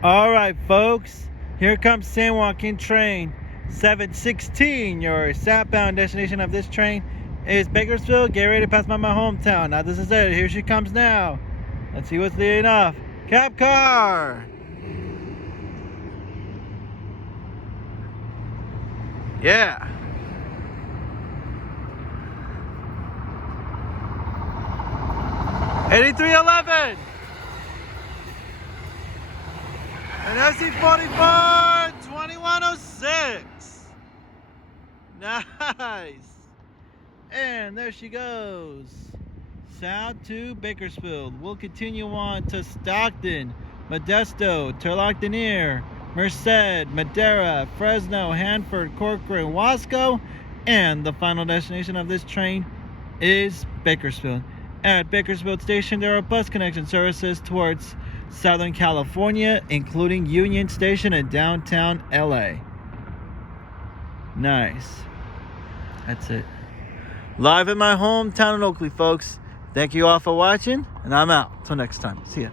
All right, folks, here comes San Joaquin train 716. Your southbound destination of this train is Bakersfield. Get ready to pass by my hometown. Now, this is it. Here she comes now. Let's see what's leading off. Cabcar. Yeah. $83.11. And SC44 2106. Nice. And there she goes. South to Bakersfield. We'll continue on to Stockton, Modesto, Turlock-Denier, Merced, Madera, Fresno, Hanford, Corcoran, Wasco, and the final destination of this train is Bakersfield. At Bakersfield Station, there are bus connection services towards Southern California, including Union Station in downtown LA. Nice. That's it. Live in my hometown in Oakley, folks. Thank you all for watching, and I'm out. Till next time. See ya.